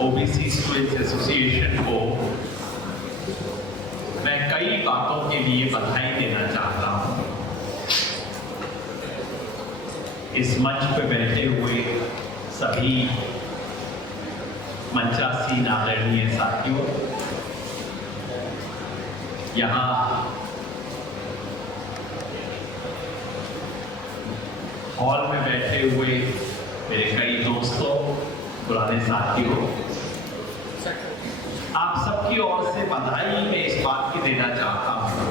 OBC students association को मैं कई बातों के लिए बधाई देना चाहता हूं। इस मंच पर बैठे हुए सभी मंचासीन आदरणीय साथियों, यहाँ हॉल में बैठे हुए मेरे कई दोस्तों, पुराने साथियों, आप सबकी ओर से बधाई मैं इस बात की देना चाहता हूं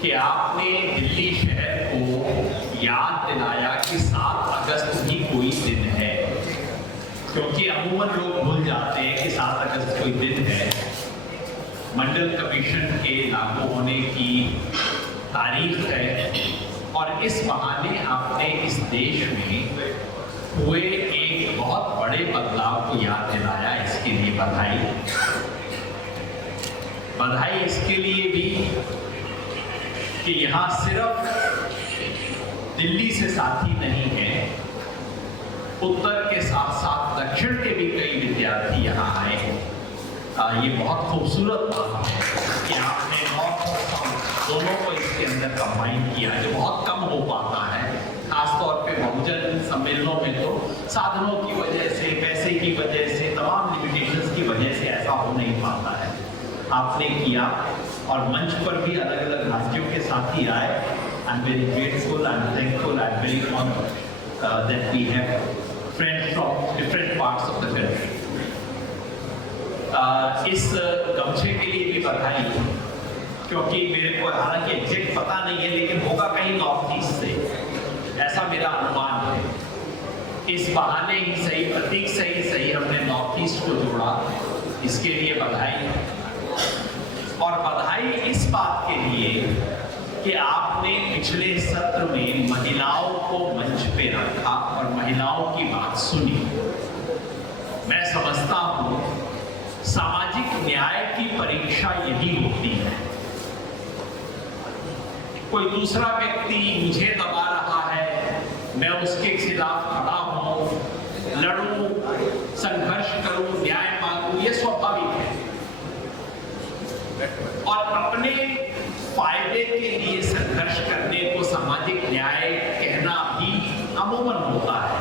कि आपने दिल्ली शहर को याद दिलाया कि 7 अगस्त भी कोई दिन है, क्योंकि अमूमन लोग भूल जाते हैं कि 7 अगस्त कोई दिन है। मंडल कमीशन के लागू होने की तारीख है और इस बहाने आपने इस देश में हुए एक बहुत बड़े बदलाव को याद दिलाया। इसके लिए बधाई। बधाई इसके लिए भी कि यहाँ सिर्फ दिल्ली से साथी नहीं है, उत्तर के साथ साथ दक्षिण के भी कई विद्यार्थी यहाँ आए। ये बहुत खूबसूरत बात है कि आपने नॉर्थ और साउथ दोनों को इसके अंदर कंबाइन किया, जो बहुत कम हो पाता है। खासतौर पे बहुजन सम्मेलनों में तो साधनों की वजह से, पैसे की वजह से, तमाम लिमिटेशंस की वजह से ऐसा हो नहीं पाता है। आपने किया और मंच पर भी अलग अलग राज्यों के साथी आए। I am very grateful, I am thankful, I am very honoured that we have friends from different parts of the country. इस गमछे के लिए भी बधाई, क्योंकि मेरे को हालांकि एग्जैक्ट पता नहीं है, लेकिन होगा कहीं नॉर्थ ईस्ट से, ऐसा मेरा अनुमान है। इस बहाने ही सही, प्रतीक से ही सही, हमने नॉर्थ ईस्ट को जोड़ा, इसके लिए बधाई। और बधाई इस बात के लिए कि आपने पिछले सत्र में महिलाओं को मंच पे रखा और महिलाओं की बात सुनी। मैं समझता हूं सामाजिक न्याय की परीक्षा यही होती है। कोई दूसरा व्यक्ति मुझे दबा रहा है, मैं उसके खिलाफ खड़ा हूं, लड़ूं, संघर्ष करूं, न्याय मांगूं, ये स्वाभाविक है। और अपने फायदे के लिए संघर्ष करने को सामाजिक न्याय कहना भी अमूमन होता है।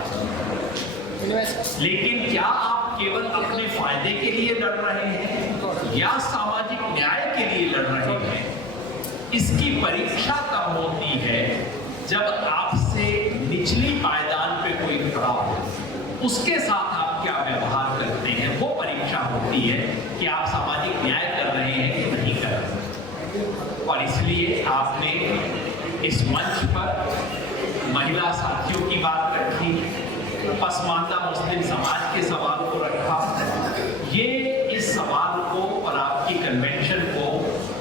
लेकिन क्या आप केवल अपने फायदे के लिए लड़ रहे हैं या सामाजिक न्याय के लिए लड़ रहे हैं? इसकी परीक्षा तब होती है जब आपसे निचली पायदान पे कोई खड़ा हो, उसके साथ आप क्या व्यवहार करते हैं, वो परीक्षा होती है कि आप सामाजिक न्याय कर रहे हैं कि नहीं कर रहे। और इसलिए आपने इस मंच पर महिला साथियों की बात रखी, पसमानदा मुस्लिम समाज के सवाल को रखा। ये इस सवाल को और आपकी कन्वेंशन को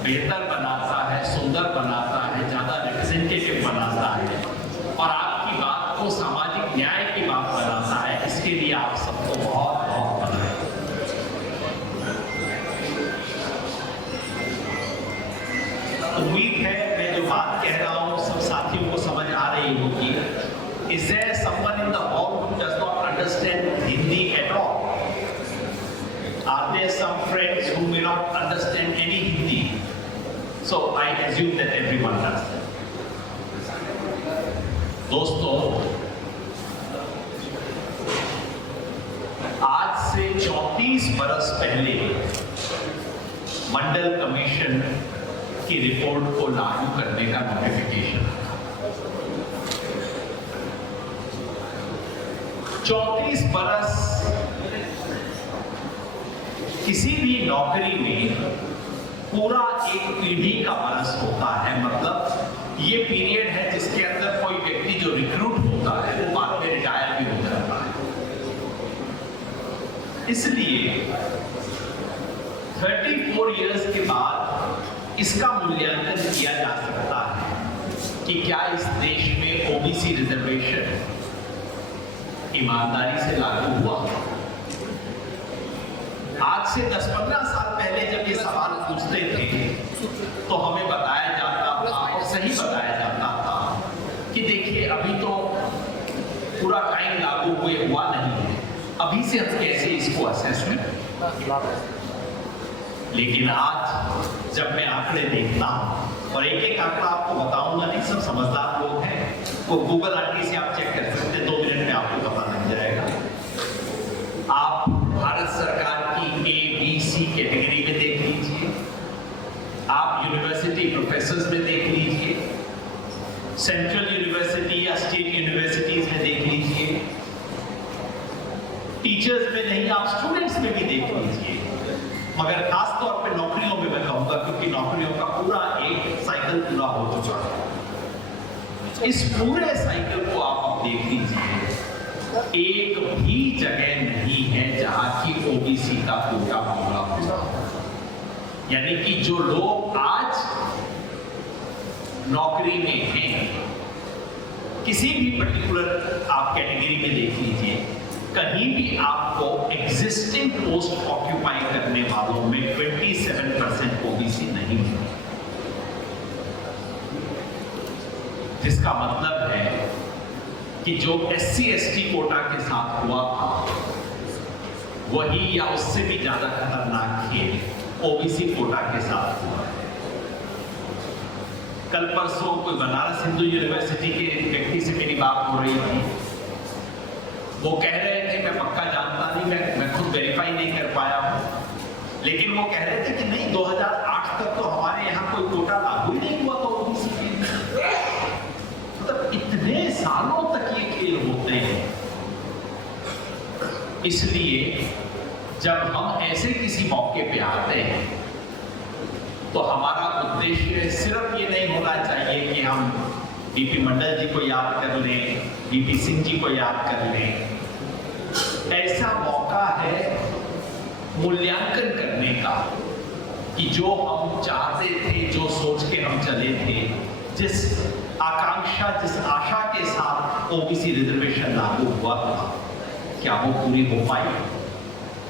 बेहतर बनाता है, सुंदर बनाता है, ज्यादा रिप्रेजेंटेटिव बनाता है और आपकी बात को सामाजिक न्याय की बात बनाता है। इसके लिए आप सबको बहुत बहुत बधाई। उम्मीद है मैं जो बात कह रहा हूं सब साथियों को समझ आ रही होगी। Is there someone in the hall who does not understand Hindi at all? Are there some friends who may not understand any Hindi? So I assume that everyone does. दोस्तों, आज से 34 बरस पहले मंडल कमीशन की रिपोर्ट को लागू करने का नोटिफिकेशन 34 बरस किसी भी नौकरी में पूरा एक पीढ़ी का बरस होता है। मतलब ये पीरियड है जिसके अंदर कोई व्यक्ति जो रिक्रूट होता है वो बाद में रिटायर भी हो जाता है। इसलिए 34 इयर्स के बाद इसका मूल्यांकन किया जा सकता है कि क्या इस देश में ओबीसी रिजर्वेशन ईमानदारी से लागू हुआ। आज से 10-15 साल पहले जब ये सवाल पूछते थे तो हमें बताया जाता था और सही बताया जाता था कि देखिए अभी तो पूरा टाइम लेकिन आज जब मैं आंकड़े देखता हूं, और एक एक आंकड़ा आपको बताऊंगा नहीं, सब समझदार लोग हैं, वो गूगल आंटी से आप चेक कर सकते हैं, 2 मिनट में आपको पता लग जाएगा। आप भारत सरकार की ABC कैटेगरी में देख लीजिए, आप यूनिवर्सिटी प्रोफेसर्स में देख लीजिए, सेंट्रल यूनिवर्सिटी या स्टेट यूनिवर्सिटीज में देख लीजिए, टीचर्स में नहीं, आप स्टूडेंट्स में भी देख लीजिए, मगर खास तौर पे नौकरियों में मैं कहूंगा, क्योंकि नौकरियों का पूरा एक साइकिल पूरा हो चुका है। इस पूरे साइकिल को आप अब देख लीजिए, एक भी जगह नहीं है जहां की ओबीसी का कोटा पूरा हुआ। यानी कि जो लोग आज नौकरी में हैं, किसी भी पर्टिकुलर आप कैटेगरी में देख लीजिए, कहीं भी आपको एग्जिस्टिंग पोस्ट ऑक्यूपाई करने वालों में 27% ओबीसी नहीं मिले, जिसका मतलब है कि जो SC/ST कोटा के साथ हुआ था, वही या उससे भी ज्यादा खतरनाक खेल ओबीसी कोटा के साथ हुआ है। कल परसों कोई बनारस हिंदू यूनिवर्सिटी के व्यक्ति से मेरी बात हो रही थी, वो कह रहे थे, मैं पक्का जानता नहीं, मैं खुद वेरीफाई नहीं कर पाया हूं, लेकिन वो कह रहे थे कि नहीं, 2008 तक तो हमारे यहाँ कोई कोटा लागू ही नहीं हुआ था ओबीसी के लिए। मतलब इतने सालों तक ये खेल होते हैं। इसलिए जब हम ऐसे किसी मौके पे आते हैं, तो हमारा उद्देश्य सिर्फ ये नहीं होना चाहिए कि हम बीपी मंडल जी को याद कर लें, बीपी सिंह जी को याद कर लें। ऐसा मौका है मूल्यांकन करने का कि जो हम चाहते थे, जो सोच के हम चले थे, जिस आकांक्षा, जिस आशा के साथ ओबीसी रिजर्वेशन लागू हुआ था, क्या वो पूरी हो पाई?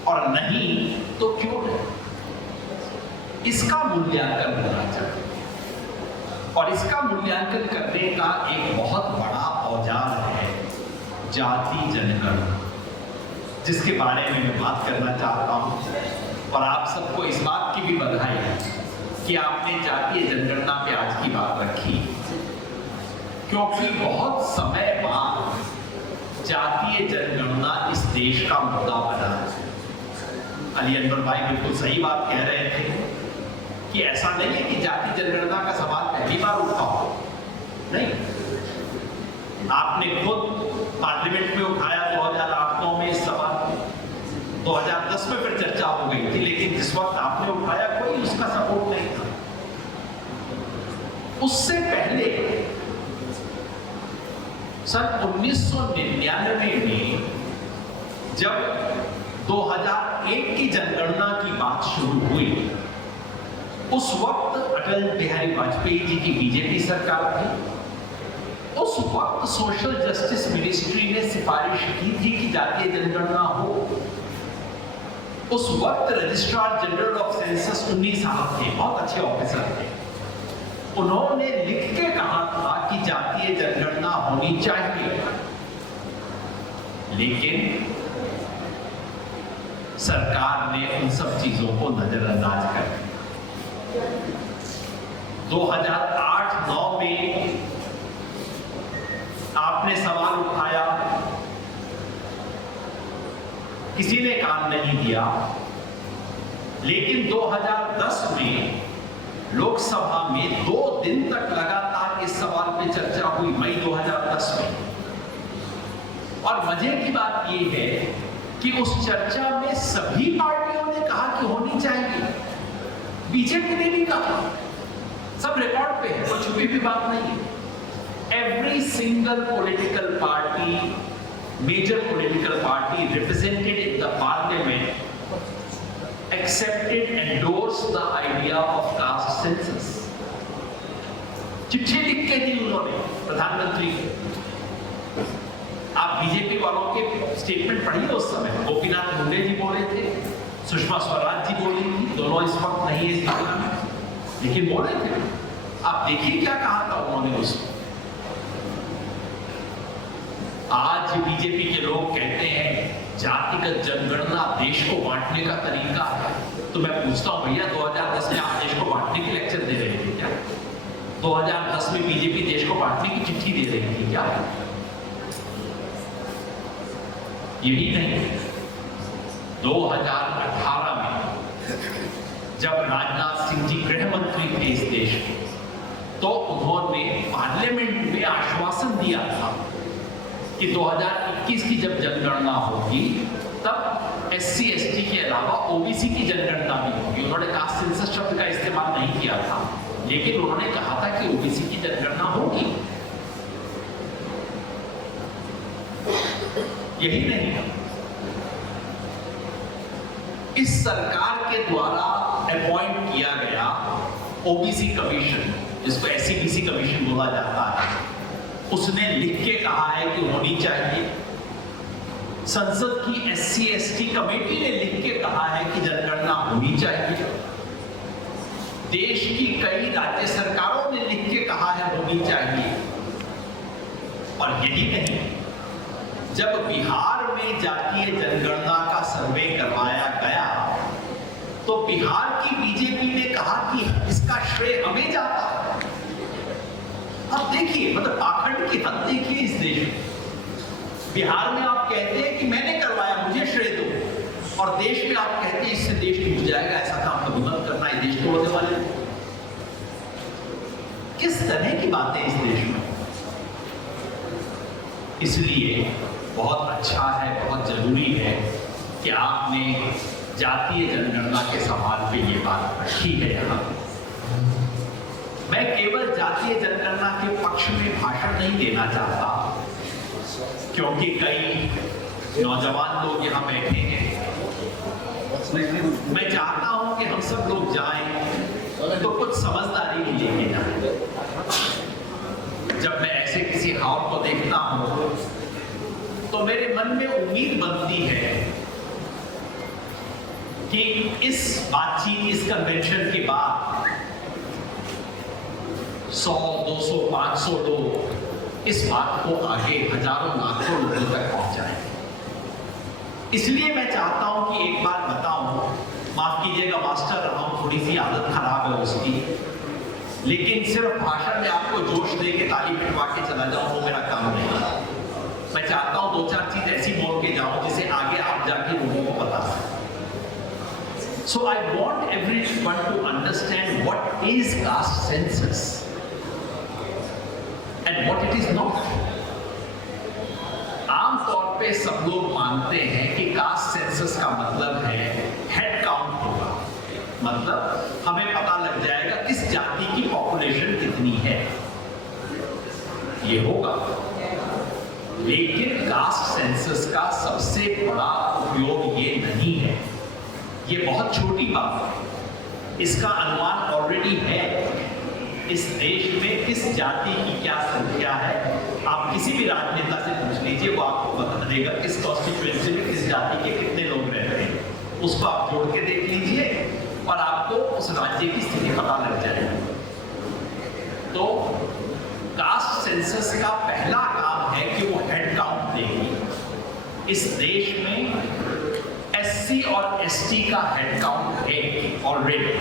और नहीं तो क्यों नहीं? इसका मूल्यांकन होना चाहिए। और इसका मूल्यांकन करने का एक बहुत बड़ा औजार है जाति जनगणना, जिसके बारे में मैं बात करना चाहता हूं। और आप सबको इस बात की भी बधाई है कि आपने जातीय जनगणना पे आज की बात रखी, क्योंकि बहुत समय बाद जातीय जनगणना इस देश का मुद्दा बना है। अली अनवर भाई बिल्कुल सही बात कह रहे थे कि ऐसा नहीं है कि जाति जनगणना का सवाल पहली बार उठा हो, नहीं, आपने खुद पार्लियामेंट में उठाया 2008-9 में इस सवाल, 2010 में फिर चर्चा हो गई थी, लेकिन जिस वक्त आपने उठाया कोई उसका सपोर्ट नहीं था। उससे पहले सन 1999 में जब 2001 की जनगणना की बात शुरू हुई, उस वक्त अटल बिहारी वाजपेयी जी की बीजेपी सरकार थी। उस वक्त सोशल जस्टिस मिनिस्ट्री ने सिफारिश की थी कि जातीय जनगणना हो। उस वक्त रजिस्ट्रार जनरल ऑफ सेंसस 19 साहब थे, बहुत अच्छे ऑफिसर थे। उन्होंने लिख के कहा था कि जातीय जनगणना होनी चाहिए, लेकिन सरकार ने उन सब चीजों को नजरअंदाज कर दिया। 2008-9 में आपने सवाल उठाया, किसी ने कान नहीं दिया, लेकिन 2010 में लोकसभा में 2 दिन तक लगातार इस सवाल पे चर्चा हुई, मई 2010 में। और मजे की बात यह है कि उस चर्चा में सभी पार्टियों ने कहा कि होनी चाहिए, बीजेपी ने भी कहा, सब रिकॉर्ड पे है, कोई छुपी भी बात नहीं है। Every single political party, major political party represented in the parliament accepted, endorsed the idea of caste census. चिट्ठी लिख के दी उन्होंने प्रधानमंत्री को। आप बीजेपी वालों के स्टेटमेंट पढ़िए, उस समय गोपीनाथ मुंडे जी बोले थे, सुषमा स्वराज जी बोली थी, दोनों इस वक्त नहीं है, लेकिन बोले थे। आप देखिए क्या कहा था उन्होंने उसमें। आज बीजेपी के लोग कहते हैं जातिगत जनगणना देश को बांटने का तरीका है। तो मैं पूछता हूं भैया, 2010 में आप देश को बांटने के लेक्चर दे रहे थे क्या? 2010 में बीजेपी देश को बांटने की चिट्ठी दे रही थी क्या? यही नहीं, 2018 में जब राजनाथ सिंह जी गृह मंत्री थे इस देश के, तो उन्होंने पार्लियामेंट में आश्वासन दिया था कि 2021 की जब जनगणना होगी तब SC ST के अलावा OBC की जनगणना भी होगी। उन्होंने कास्ट सेंसस शब्द का इस्तेमाल नहीं किया था, लेकिन उन्होंने कहा था कि OBC की जनगणना होगी। यही नहीं, इस सरकार के द्वारा अपॉइंट किया गया OBC कमीशन, जिसको SC-BC कमीशन बोला जाता है, उसने लिख के कहा है कि होनी चाहिए। संसद की SC ST कमेटी ने लिख के कहा है कि जनगणना होनी चाहिए। देश की कई राज्य सरकारों ने लिख के कहा है होनी चाहिए। और यही नहीं, जब बिहार में जातीय जनगणना का सर्वे करवाया गया तो बिहार की बीजेपी ने कहा कि इसका श्रेय हमें जाता है। अब देखिए, मतलब पाखंड की हद देखिए इस देश में। बिहार में आप कहते हैं कि मैंने करवाया, मुझे श्रेय दो, और देश में आप कहते हैं इससे देश टूट जाएगा, ऐसा काम कभी मत करना, ये देश तोड़ने वाले। किस तरह की बातें इस देश में। इसलिए बहुत अच्छा है, बहुत जरूरी है कि आपने जातीय जनगणना के सवाल पे ये बात रखी है यहाँ। मैं केवल जातीय जनगणना के पक्ष में भाषण नहीं देना चाहता, क्योंकि कई नौजवान लोग यहाँ बैठे हैं। मैं चाहता हूं कि हम सब लोग जाएं तो कुछ समझदारी भी लेके जाएं। जब मैं ऐसे किसी हाव को देखता हूं तो मेरे मन में उम्मीद बनती है कि इस बातचीत, इस कन्वेंशन के बाद 100, 200, 500 लोग इस बात को आगे हजारों लाखों लोगों तक पहुंचाएं। इसलिए मैं चाहता हूं कि एक बात बताऊं, माफ कीजिएगा मास्टर रहा हूं, थोड़ी सी आदत खराब है उसकी, लेकिन सिर्फ भाषण में आपको जोश दे के ताली पिटवा के चला जाऊं वो मेरा काम नहीं। मैं चाहता हूं 2-4 चीज ऐसी बोल के जाऊं जिसे आगे आप जाके लोगों को बता सकें। So I want everyone to understand what is caste census and what it is not. आमतौर पे सब लोग मानते हैं कि कास्ट सेंसस का मतलब है हेड काउंट होगा, मतलब हमें पता लग जाएगा किस जाति की पॉपुलेशन कितनी है, ये होगा। लेकिन कास्ट सेंसस का सबसे बड़ा उपयोग ये नहीं है, ये बहुत छोटी बात है। इसका अनुमान ऑलरेडी है, इस देश में किस जाति की क्या संख्या है। आप किसी भी राजनेता से पूछ लीजिए, वो आपको बता देगा किस कॉन्स्टिट्यूएंसी में किस जाति के कितने लोग रह रहे हैं। उसको आप जोड़ के देख लीजिए और आपको उस राज्य की स्थिति पता लग जाएगी। तो कास्ट सेंसस का पहला काम है कि वो हेड काउंट देगी। इस देश में SC और ST का हेड काउंट है ऑलरेडी।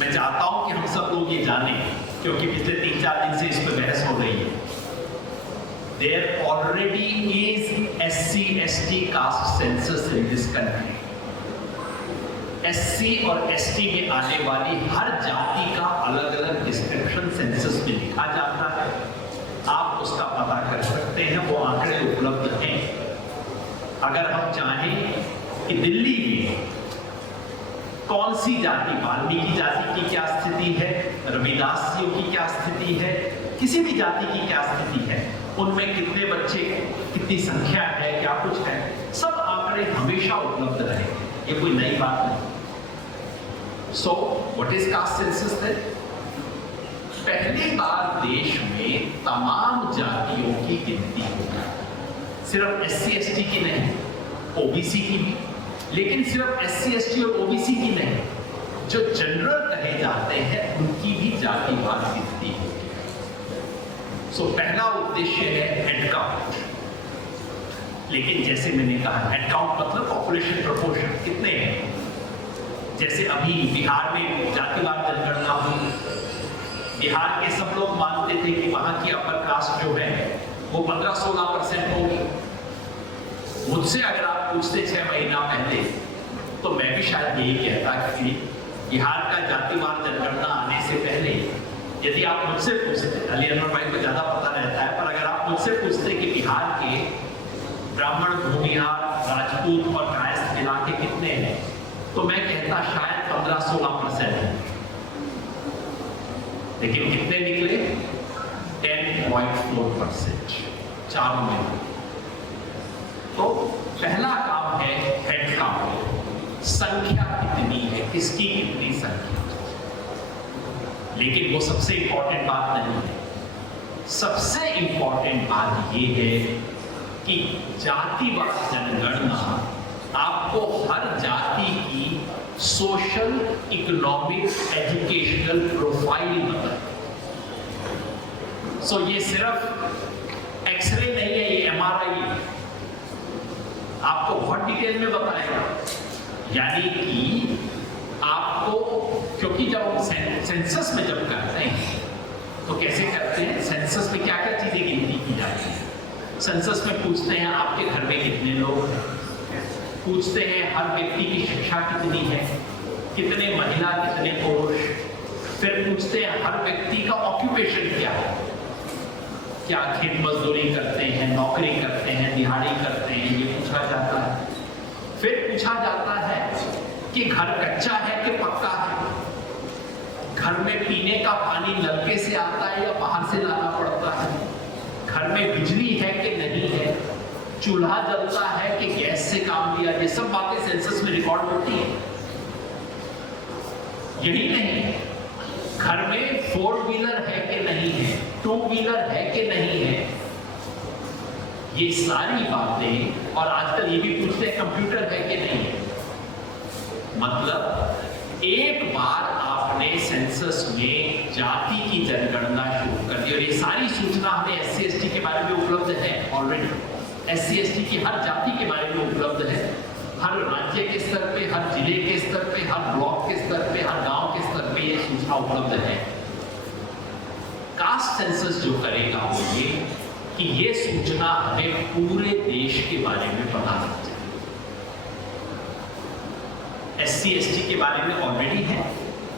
मैं चाहता हूं कि हम सब लोग ये जानें, क्योंकि पिछले 3-4 दिन से इस पर बहस हो रही है। There already is SC ST caste census in this country. SC और ST में आने वाली हर जाति का अलग अलग डिस्क्रिप्शन सेंसस में लिखा जाता है। आप उसका पता कर सकते हैं, वो आंकड़े उपलब्ध हैं। अगर हम चाहें कि दिल्ली में कौन सी जाति, वाल्मीकि जाति की क्या स्थिति है, रविदासियों की क्या स्थिति है, किसी भी जाति की क्या स्थिति है, उनमें कितने बच्चे, कितनी संख्या है, क्या कुछ है, सब आंकड़े हमेशा उपलब्ध रहेंगे, ये कोई नई बात नहीं। So what is caste census then? पहली बार देश में तमाम जातियों की गिनती होगी, सिर्फ SC ST की नहीं, OBC की भी, लेकिन सिर्फ SC ST और OBC की नहीं, जो जनरल कहे जाते हैं उनकी भी जातिवार गिनती होगी। सो पहला उद्देश्य है हेड काउंट। लेकिन जैसे मैंने कहा हेडकाउंट मतलब पॉपुलेशन प्रोपोर्शन कितने हैं। जैसे अभी बिहार में जातिवार जनगणना हुई, बिहार के सब लोग मानते थे कि वहां की अपर कास्ट जो है वो 15-16% होगी। मुझसे अगर आप पूछते 6 महीना पहले तो मैं भी शायद यही कहता कि बिहार का जातिवार जनगणना आने से पहले यदि आप मुझसे पूछते, अली अनवर भाई को ज्यादा पता रहता है, पर अगर आप मुझसे पूछते कि बिहार के ब्राह्मण, भूमिहार, राजपूत और कायस्थ मिला के कितने हैं तो मैं कहता शायद 15-16% है। लेकिन कितने निकले? 10.4%, चारों में। तो पहला काम है हेड काउंट, संख्या कितनी है, किसकी कितनी संख्या। लेकिन वो सबसे इंपॉर्टेंट बात नहीं है। सबसे इंपॉर्टेंट बात ये है कि जातिवार जनगणना आपको हर जाति की सोशल, इकोनॉमिक, एजुकेशनल प्रोफाइल बताए। सो ये सिर्फ एक्सरे नहीं है, ये एमआरआई है, आपको बहुत डिटेल में बताएगा। यानी कि आपको, क्योंकि जब हम सेंसस में जब करते हैं तो कैसे करते हैं, सेंसस में क्या क्या चीजें गिनती की जाती है। सेंसस में पूछते हैं आपके घर में कितने लोग हैं, पूछते हैं हर व्यक्ति की शिक्षा कितनी है, कितने महिला कितने पुरुष, फिर पूछते हैं हर व्यक्ति का ऑक्यूपेशन क्या है, क्या खेत मजदूरी करते हैं, नौकरी करते हैं, दिहाड़ी करते हैं, ये पूछा जाता है। फिर पूछा जाता है कि घर कच्चा है कि पक्का है, घर में पीने का पानी नलके से आता है या बाहर से लाना पड़ता है, घर में बिजली है कि नहीं है, चूल्हा जलता है कि गैस से काम लिया, ये सब बातें सेंसस में रिकॉर्ड होती है। यही नहीं, घर में 4 व्हीलर है कि नहीं है, 2 व्हीलर है कि नहीं है, ये सारी बातें। और आजकल ये भी पूछते हैं कंप्यूटर है कि नहीं है। मतलब एक बार आपने सेंसस में जाति की जनगणना शुरू कर दी और ये सारी सूचना हमें SC/ST के बारे में उपलब्ध है ऑलरेडी। SC/ST की हर जाति के बारे में उपलब्ध है, हर राज्य के स्तर पे, हर जिले के स्तर पे, हर ब्लॉक के स्तर पे, हर गांव के स्तर पे ये सूचना उपलब्ध है। कास्ट सेंसस जो करेगा वो ये कि ये सूचना हमें पूरे देश के बारे में पता लग जाए। SC/ST के बारे में ऑलरेडी है,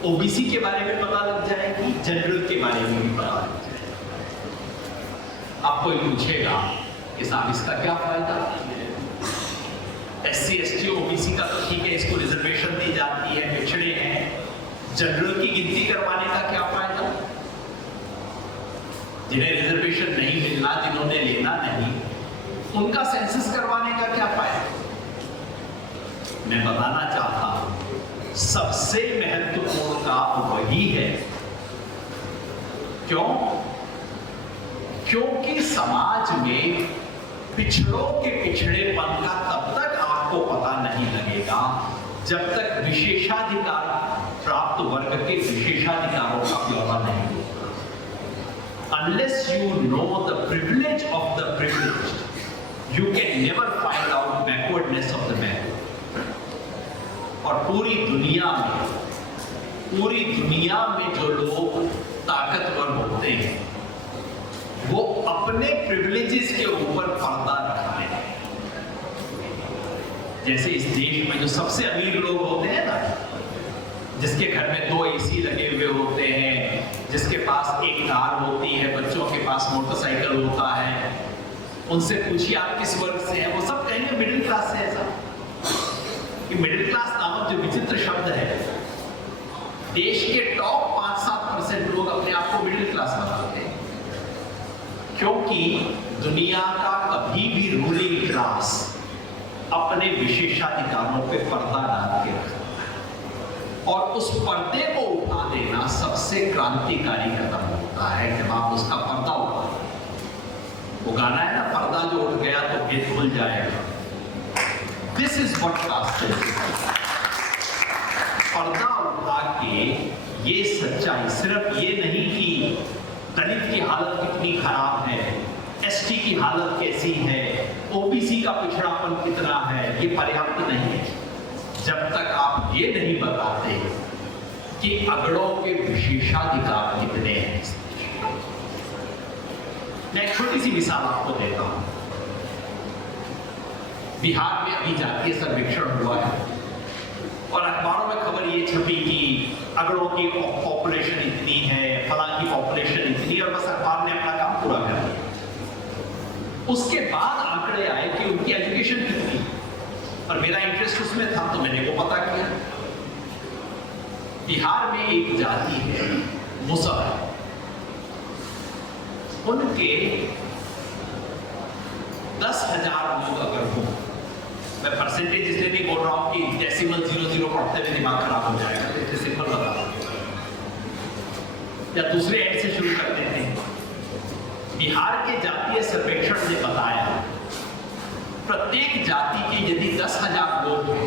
OBC के बारे में पता लग जाएगी, जनरल के बारे में भी पता लग जाएगा। आप कोई पूछेगा कि साहब इसका क्या फायदा, SC/ST OBC का तो ठीक है, इसको रिजर्वेशन दी जाती है, पिछड़े हैं, जनरल की गिनती करवाने का क्या फायदा। जिन्हें रिजर्वेशन नहीं मिलना, जिन्होंने लेना नहीं, उनका सेंसस करवाने का क्या फायदा। मैं बताना चाहता हूं सबसे महत्वपूर्ण काम वही है। क्यों? क्योंकि समाज में पिछड़ों के पिछड़ेपन का तब तक आपको पता नहीं लगेगा जब तक विशेषाधिकार प्राप्त वर्ग के विशेषाधिकारों का ब्यौरा नहीं होगा। Unless you know the privilege of the privileged, you can never find out backwardness of the backward. और पूरी दुनिया में जो लोग ताकतवर होते हैं वो अपने प्रिविलेजेस के ऊपर पर्दा रखते हैं। जैसे इस देश में जो सबसे अमीर लोग होते हैं ना, जिसके घर में 2 AC लगे हुए होते हैं, जिसके पास एक कार होती है, बच्चों के पास मोटरसाइकिल होता है, उनसे पूछिए आप किस वर्ग से हैं, वो सब कहेंगे मिडिल क्लास से। ऐसा कि मिडिल क्लास नामक जो विचित्र शब्द है, देश के टॉप 5-7% लोग अपने आप को मिडिल क्लास बताते हैं, क्योंकि दुनिया का कभी भी रूलिंग क्लास अपने विशेषाधिकारों पे पर्दा डाल के रखता है और उस पर्दे को उठा देना सबसे क्रांतिकारी कदम होता है जब आप उसका पर्दा उठा। वो गाना है ना, पर्दा जो उठ गया तो भेद खुल जाएगा। This is what caste census. पर्दा उठा के ये सच्चाई, सिर्फ ये नहीं कि दलित की हालत कितनी खराब है, ST की हालत कैसी है, ओबीसी का पिछड़ापन कितना है ये पर्याप्त नहीं है जब तक आप ये नहीं बताते कि अगड़ों के विशेषाधिकार कितने हैं। मैं एक छोटी सी मिसाल आपको देता हूं। बिहार में अभी जातीय सर्वेक्षण हुआ है और अखबारों में खबर ये छपी कि अगड़ों की पॉपुलेशन इतनी है, फलां की पॉपुलेशन इतनी, और बस अखबार ने अपना काम पूरा कर दिया। उसके बाद आंकड़े आए कि उनकी एजुकेशन कितनी, और मेरा इंटरेस्ट उसमें था तो मैंने वो पता किया। बिहार में एक जाति है मुसहर, उनके 10,000 लोग अगर हो, मैं परसेंटेज इसलिए नहीं बोल रहा हूं कि डेसिमल 00 पढ़ते हुए दिमाग खराब हो जाएगा, तो इसलिए सिंपल बता रहा हूं, या दूसरे एंड से शुरू कर देते हैं। बिहार के जातीय सर्वेक्षण ने बताया प्रत्येक जाति के यदि 10,000 लोग हैं,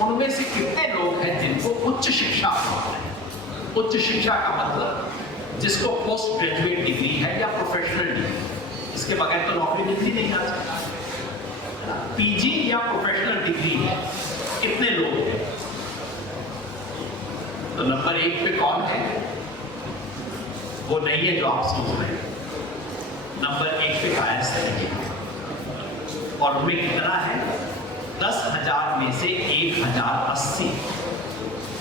उनमें से कितने लोग हैं जिनको उच्च शिक्षा प्राप्त है। उच्च शिक्षा का मतलब जिसको पोस्ट ग्रेजुएट डिग्री है या प्रोफेशनल डिग्री, इसके बगैर तो नौकरी मिलती नहीं जा सकता। पीजी या प्रोफेशनल डिग्री है, कितने लोग हैं? तो नंबर 1 पे कौन है? वो नहीं है जो आप सोच रहे हैं। नंबर 1 पे कायस्थ है, और उनमें कितना है? 10,000 में से 1,080,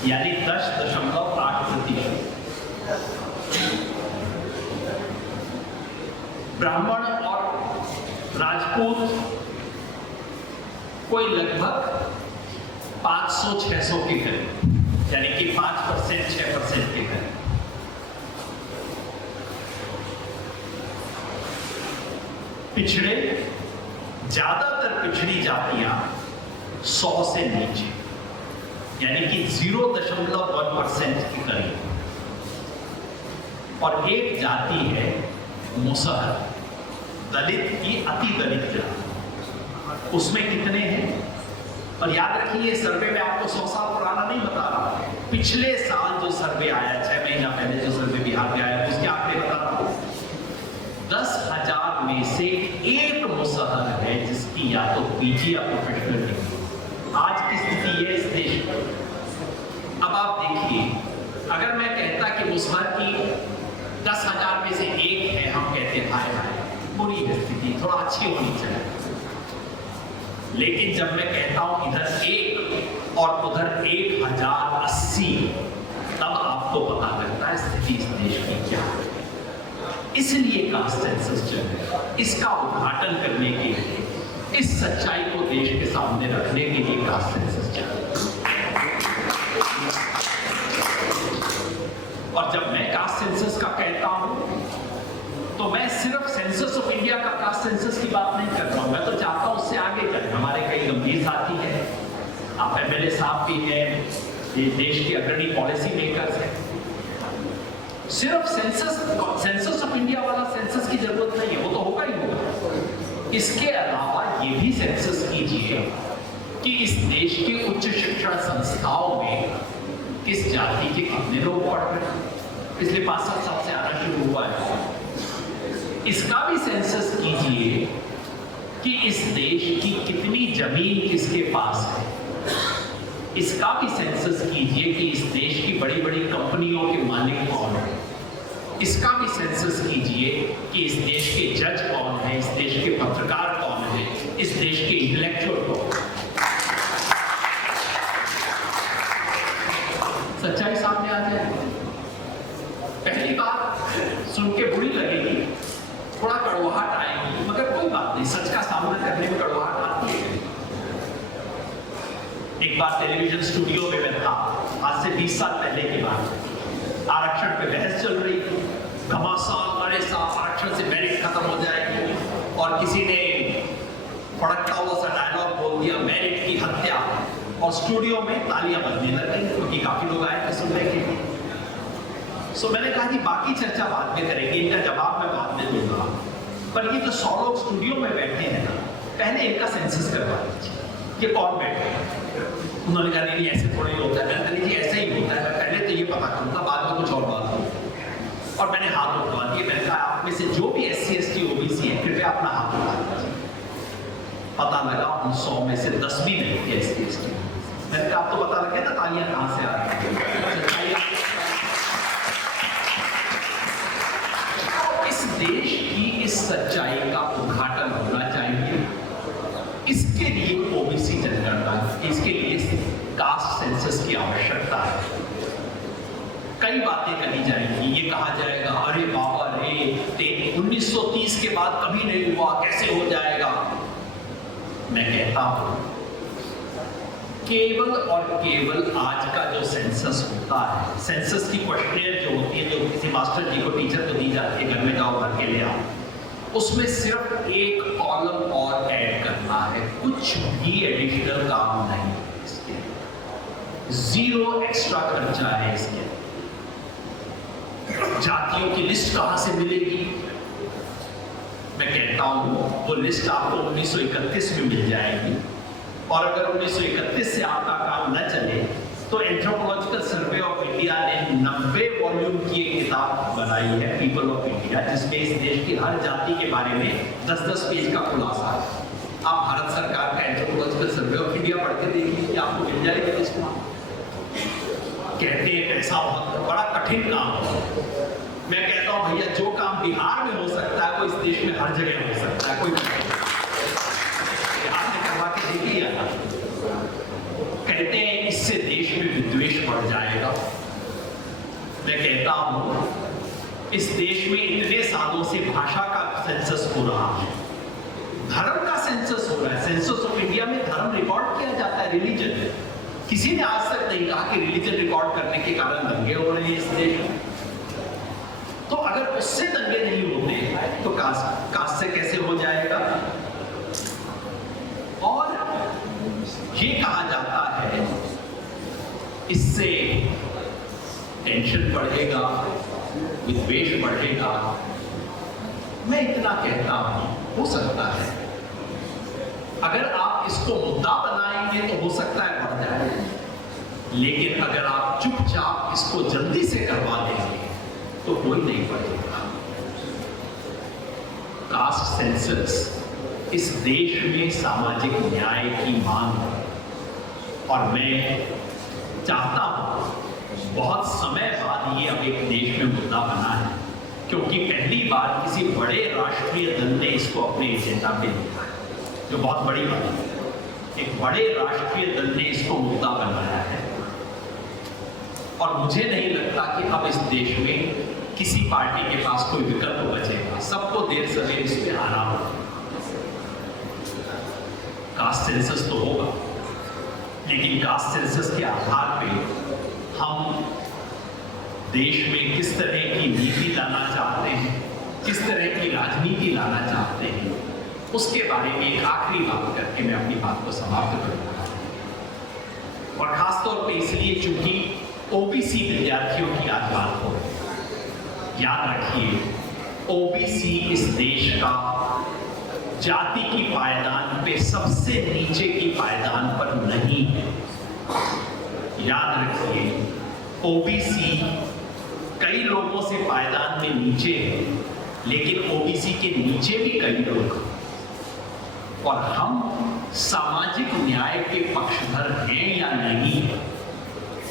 यानी 10.8%। ब्राह्मण और राजपूत कोई लगभग 500-600 के करीब, यानी कि 5% 6% के करीब। पिछड़े, ज्यादातर पिछड़ी जातियां 100 से नीचे, यानी कि 0.1% के करीब। और एक जाति है मुसहर, दलित की अति दलित जाति, उसमें कितने हैं? और याद रखिए, सर्वे में आपको 100 साल पुराना नहीं बता रहा, पिछले साल जो सर्वे आया, 6 महीना पहले जो सर्वे बिहार में आया, उसके आंकड़े बता रहा हूं। 10,000 में से एक मुसहर है जिसकी या तो पीजी या प्रोफेशनल डिग्री। आज की स्थिति है इस देश में। अब आप देखिए, अगर मैं कहता कि मुसहर की 10,000 में से एक है, हम कहते हाय हाय बुरी स्थिति, थोड़ा अच्छी होनी चाहिए। लेकिन जब मैं कहता हूं इधर 1 और उधर 1,080, तब आपको पता लगता है स्थिति इस देश की क्या है। इसलिए कास्ट सेंसस चल रहा है, इसका उद्घाटन करने के लिए, इस सच्चाई को देश के सामने रखने के लिए कास्ट सेंसस चल रहा है। और जब मैं कास्ट सेंसस का कहता हूं तो मैं सिर्फ सेंसस ऑफ इंडिया का कास्ट सेंसस की बात नहीं कर रहा हूं, मैं तो चाहता हूं उससे आगे जाए। हमारे कई गंभीर साथी हैं, आप एमएलए साहब भी हैं, ये देश के अग्रणी पॉलिसी मेकर्स हैं। सिर्फ सेंसस ऑफ इंडिया वाला सेंसस की जरूरत नहीं है, वो तो होगा ही होगा। इसके अलावा ये भी सेंसस कीजिए कि इस देश के उच्च शिक्षण संस्थाओं में किस जाति के कितने लोग पढ़ रहे हैं, पिछले 5-7 साल से आना शुरू हुआ है। इसका भी सेंसस कीजिए कि इस देश की कितनी जमीन किसके पास है। इसका भी सेंसस कीजिए कि इस देश की बड़ी बड़ी कंपनियों के मालिक कौन है। इसका भी सेंसस कीजिए कि इस देश के जज कौन है, इस देश के पत्रकार कौन है, इस देश के इंटेलेक्चुअल कौन है। सच्चाई सामने आ जाए। पहली बात सुन के बुरी लगेगी, थोड़ा कड़वाहट आएगी, मगर कोई बात नहीं, सच का सामना करने में कड़वाहट आती है। एक बार टेलीविजन स्टूडियो में मैं था, आज से 20 साल पहले की बात। आरक्षण पे बहस चल रही थी, घमासान, अरे साहब आरक्षण से मेरिट खत्म हो जाएगी, और किसी ने फड़कता हुआ सा डायलॉग बोल दिया, मेरिट की हत्या, और स्टूडियो में तालियां बजने लगी क्योंकि काफी लोग आए थे सुनने के लिए। सो मैंने कहा जी बाकी चर्चा बाद में करेंगे, इनका जवाब मैं बाद में दूंगा, पर ये जो 100 लोग स्टूडियो में बैठे हैं ना, पहले इनका सेंसस करवा लीजिए कि कौन बैठे हैं। उन्होंने कहा नहीं ऐसे थोड़ी होता है। मैंने कहा ऐसे ही होता है, मैं पहले तो ये पता करूंगा, बाद में कुछ और बात होगी। और मैंने हाथ उठवा दिए, मैंने कहा आप में से जो भी SC ST OBC है कृपया अपना हाथ उठा दीजिए। पता लगा उन 100 में से 10 भी नहीं थे SC/ST। मैंने कहा आपको पता लगे ना तालियां कहां से आ रही हैं। इस देश की इस सच्चाई का उद्घाटन होना चाहिए। इसके लिए ओबीसी जनगणना, इसके लिए कास्ट सेंसस की आवश्यकता है। कई बातें कही जाएंगी, ये कहा जाएगा अरे बाबा रे 1930 के बाद कभी नहीं हुआ, कैसे हो जाएगा। मैं कहता हूं केवल और केवल आज का जो सेंसस होता है, सेंसस की क्वेश्चनेयर जो होती है, जो किसी मास्टर जी को, टीचर को दी जाती है, घर में जाओ भर के ले आओ, उसमें सिर्फ एक कॉलम और ऐड करना है, कुछ भी एडिशनल काम नहीं है इसके, 0 एक्स्ट्रा खर्चा है इसके। जातियों की लिस्ट कहां से मिलेगी? मैं कहता हूं वो लिस्ट आपको 1931 में मिल जाएगी, और अगर 1931 से आपका काम न चले तो एंथ्रोपोलॉजिकल सर्वे ऑफ इंडिया ने 90 वॉल्यूम की एक किताब बनाई है, पीपल ऑफ इंडिया, जिसमें इस देश की हर जाति के बारे में 10-10 पेज का खुलासा है। आप भारत सरकार का एंथ्रोपोलॉजिकल सर्वे ऑफ इंडिया पढ़ के देखिए कि आपको मिल जाएगा इसमें। कहते हैं पैसा बहुत बड़ा कठिन काम है। मैं कहता हूं भैया जो काम बिहार में हो सकता है वो इस देश में हर जगह हो सकता है। कोई बिहार में करवा के देखिए। कहते हैं इससे देश में विद्वेष बढ़ जाएगा। मैं कहता हूं इस देश में इतने सालों से भाषा का सेंसस हो रहा है, धर्म का सेंसस हो रहा है। सेंसस ऑफ इंडिया में धर्म रिकॉर्ड किया जाता है, रिलीजन। किसी ने आज तक नहीं कहा कि रिलीजन रिकॉर्ड करने के कारण दंगे हो रहे हैं इस देश में। तो अगर उससे दंगे नहीं होते तो कास्ट से कैसे हो जाएगा? और ये कहा जाता है इससे टेंशन बढ़ेगा, विद्वेष बढ़ेगा। मैं इतना कहता हूं, हो सकता है अगर आप इसको मुद्दा बनाएंगे तो हो सकता है बढ़ जाए, लेकिन अगर आप चुपचाप इसको जल्दी से करवा देंगे तो कोई नहीं बढ़ेगा। कास्ट सेंसस इस देश में सामाजिक न्याय की मांग है, और मैं चाहता हूं बहुत समय बाद ये अब एक देश में मुद्दा बना है, क्योंकि पहली बार किसी बड़े राष्ट्रीय दल ने इसको अपने एजेंडा पे लिया है, जो बहुत बड़ी बात है। एक बड़े राष्ट्रीय दल ने इसको मुद्दा बनाया है, और मुझे नहीं लगता कि अब इस देश में किसी पार्टी के पास कोई विकल्प बचेगा। सबको देर सवेर इस पे आना होगा। कास्ट सेंसस तो होगा, लेकिन कास्ट सेंसस के आधार पे हम देश में किस तरह की नीति लाना चाहते हैं, किस तरह की राजनीति लाना चाहते हैं, उसके बारे में एक आखिरी बात करके मैं अपनी बात को समाप्त करूंगा। और खासतौर पे इसलिए चूंकि ओबीसी विद्यार्थियों की आज बात हो, याद रखिए ओबीसी इस देश का जाति की पायदान पे सबसे नीचे की पायदान पर नहीं है। याद रखिए ओबीसी कई लोगों से पायदान में नीचे है, लेकिन ओबीसी के नीचे भी कई लोग, और हम सामाजिक न्याय के पक्षधर हैं या नहीं,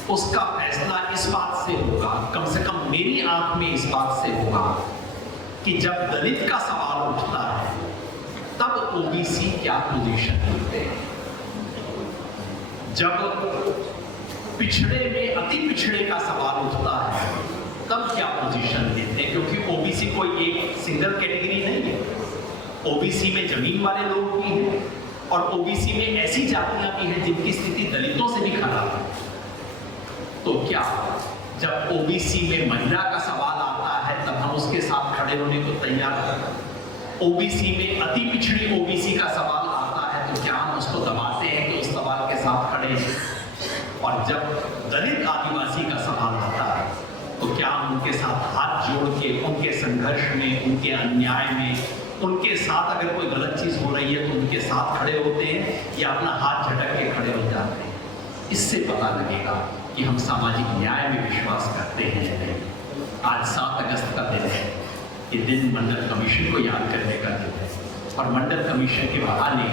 उसका फैसला इस बात से होगा, कम से कम मेरी आंख में इस बात से होगा कि जब दलित का सवाल उठता है तब ओबीसी क्या पोजीशन लेते हैं, जब पिछड़े में अति पिछड़े का सवाल उठता है तब क्या पोजीशन लेते हैं, क्योंकि ओबीसी कोई एक सिंगल कैटेगरी नहीं है। ओबीसी में जमीन वाले लोग भी हैं, और ओबीसी में ऐसी जातियां भी हैं जिनकी स्थिति दलितों से भी खराब है। तो क्या जब ओबीसी में महिला का सवाल आता है तब हम उसके साथ खड़े होने को तैयार हैं? ओबीसी में अति पिछड़ी ओबीसी का सवाल आता है तो क्या हम उसको दबाते हैं कि उस सवाल के साथ खड़े हैं? और जब दलित आदिवासी का सवाल आता है तो क्या हम उनके साथ हाथ जोड़ के उनके संघर्ष में, उनके अन्याय में, उनके साथ अगर कोई गलत चीज हो रही है तो उनके साथ खड़े होते हैं या अपना हाथ झटक के खड़े हो जाते हैं? इससे पता लगेगा कि हम सामाजिक न्याय में विश्वास करते हैं या नहीं। आज 7 अगस्त का दिन है, ये दिन मंडल कमीशन को याद करने का दिन है, और मंडल कमीशन के बहाने